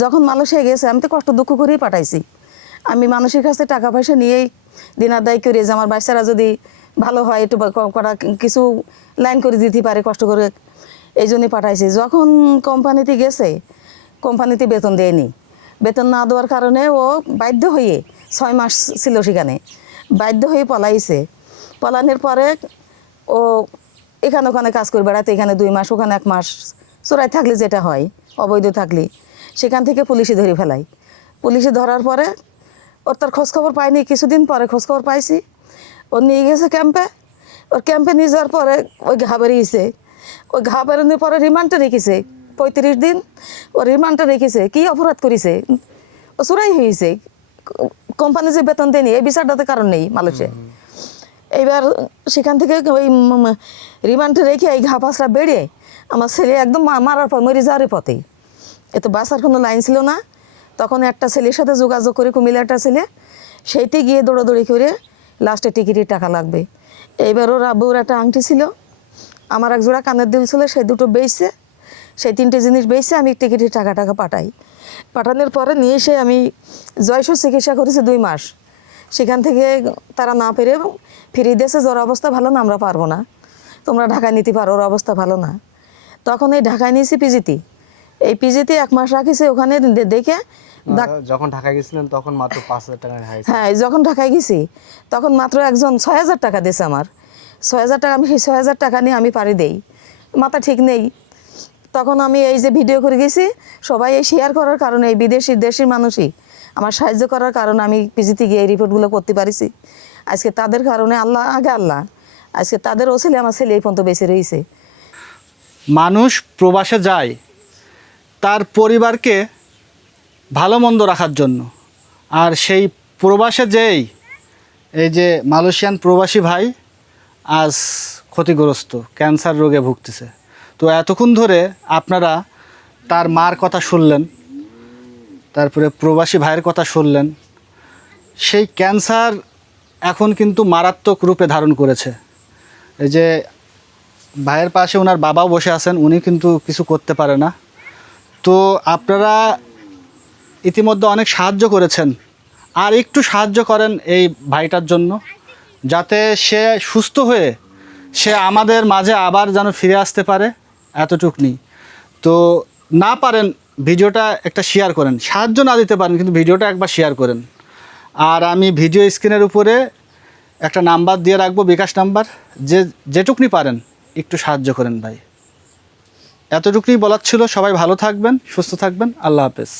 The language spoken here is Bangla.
যখন মালয়েশিয়া গেছে আমি তো কষ্ট দুঃখ করেই পাঠাইছি। আমি মানুষের কাছে টাকা পয়সা নিয়েই দিন আদায় করে যে আমার বাচ্চারা যদি ভালো হয় একটু করা কিছু লাইন করে দিতে পারে কষ্ট করে, এই জন্যই পাঠাইছি। যখন কোম্পানিতে গেছে, কোম্পানিতে বেতন দেয়নি। বেতন না দেওয়ার কারণে ও বাধ্য হয়ে 6 মাস ছিল সেখানে, বাধ্য হয়ে পলাইছে। পলানোর পরে ও এখানে ওখানে কাজ করে বেড়াতে, এখানে 2 মাস ওখানে 1 মাস চোরাই থাকলে যেটা হয় অবৈধ থাকলে, সেখান থেকে পুলিশে ধরে ফেলাই। পুলিশে ধরার পরে ওর তার খোঁজখবর পাইনি, কিছুদিন পরে খোঁজখবর পাইছি। ও নিয়ে গেছে ক্যাম্পে। ওর ক্যাম্পে নিয়ে যাওয়ার পরে ওই ঘা বেরিয়েছে। ওই ঘা বেরোনোর পরে রিমান্ডে রেখেছে 35 দিন। ও রিমান্ডে রেখেছে। কী অপরাধ করেছে? ও চোরাই হয়েছে। কোম্পানি যে বেতন দেয়নি এই বিচারটাতে কারণ নেই মালয়েশিয়ায়। এইবার সেখান থেকে ওই রিমান্ডে রেখে এই ঘা পাঁচটা বেড়ে আমার ছেলে একদম মারার পর মরে যাওয়ার পথেই। এ তো বাসার কোনো লাইন ছিল না। তখন একটা ছেলের সাথে যোগাযোগ করে, কুমিল্লা একটা ছেলে, সেইতে গিয়ে দৌড়াদৌড়ি করে লাস্টে টিকিটের টাকা লাগবে। এইবার ওর আব্বুর একটা আংটি ছিল, আমার এক জোড়া কানের দুল ছিল, সেই দুটো বেচছে, সেই 3টে জিনিস বেচছে আমি টিকিটের টাকা পাঠাই। পাঠানোর পরে নিয়ে এসে আমি জয়সূর চিকিৎসা করেছি 2 মাস। সেখান থেকে তারা না পেরে ফিরিয়ে দিয়েছে যে ওর অবস্থা ভালো না, আমরা পারবো না, তোমরা ঢাকায় নিতে পারো, ওর অবস্থা ভালো না। তখন এই ঢাকায় নিয়েছি পিজিতে। এই পিজিতে 1 মাস রাখিছে ওখানে দেখে। যখন ঢাকায় গেছিলেন তখন মাত্র 5,000 টাকা হাইছে। হ্যাঁ, যখন ঢাকায় গেছি তখন মাত্র একজন 6,000 টাকা দিয়েছে আমার। 6,000 টাকা, আমি সেই 6,000 টাকা নিয়ে আমি পাড়ি দেই, মাথা ঠিক নেই। তখন আমি এই যে ভিডিও করে গেছি, সবাই এই শেয়ার করার কারণে, এই বিদেশি দেশের মানুষই আমার সাহায্য করার কারণে আমি পিজিতে গিয়ে এই রিপোর্টগুলো করতে পারিছি। আজকে তাদের কারণে আল্লাহ, আজকে তাদের ওসিলে আমার ছেলে এই পর্যন্ত বেঁচে রয়েছে। মানুষ প্রবাসে যায় তার পরিবারকে ভালো মন্দ রাখার জন্য, আর সেই প্রবাসে যেই এই যে মালয়েশিয়ান প্রবাসী ভাই আজ ক্ষতিগ্রস্ত, ক্যান্সার রোগে ভুগতেছে। তো এতক্ষণ ধরে আপনারা তার মার কথা শুনলেন, তারপরে প্রবাসী ভাইয়ের কথা শুনলেন। সেই ক্যান্সার এখন কিন্তু মারাত্মক রূপে ধারণ করেছে। এই যে ভাইয়ের পাশে ওনার বাবাও বসে আছেন, উনি কিন্তু কিছু করতে পারে না। তো আপনারা ইতিমধ্যে অনেক সাহায্য করেছেন, আর একটু সাহায্য করেন এই ভাইটার জন্য, যাতে সে সুস্থ হয়ে সে আমাদের মাঝে আবার যেন ফিরে আসতে পারে, এতটুকুনি। তো না পারেন ভিডিওটা একটা শেয়ার করেন, সাহায্য না দিতে পারেন কিন্তু ভিডিওটা একবার শেয়ার করেন। আর আমি ভিডিও স্ক্রিনের উপরে একটা নাম্বার দিয়ে রাখবো, বিকাশ নাম্বার, যেটুকুনি পারেন একটু সাহায্য করেন ভাই। এতটুকুনি বলার ছিল। সবাই ভালো থাকবেন, সুস্থ থাকবেন। আল্লাহ হাফেজ।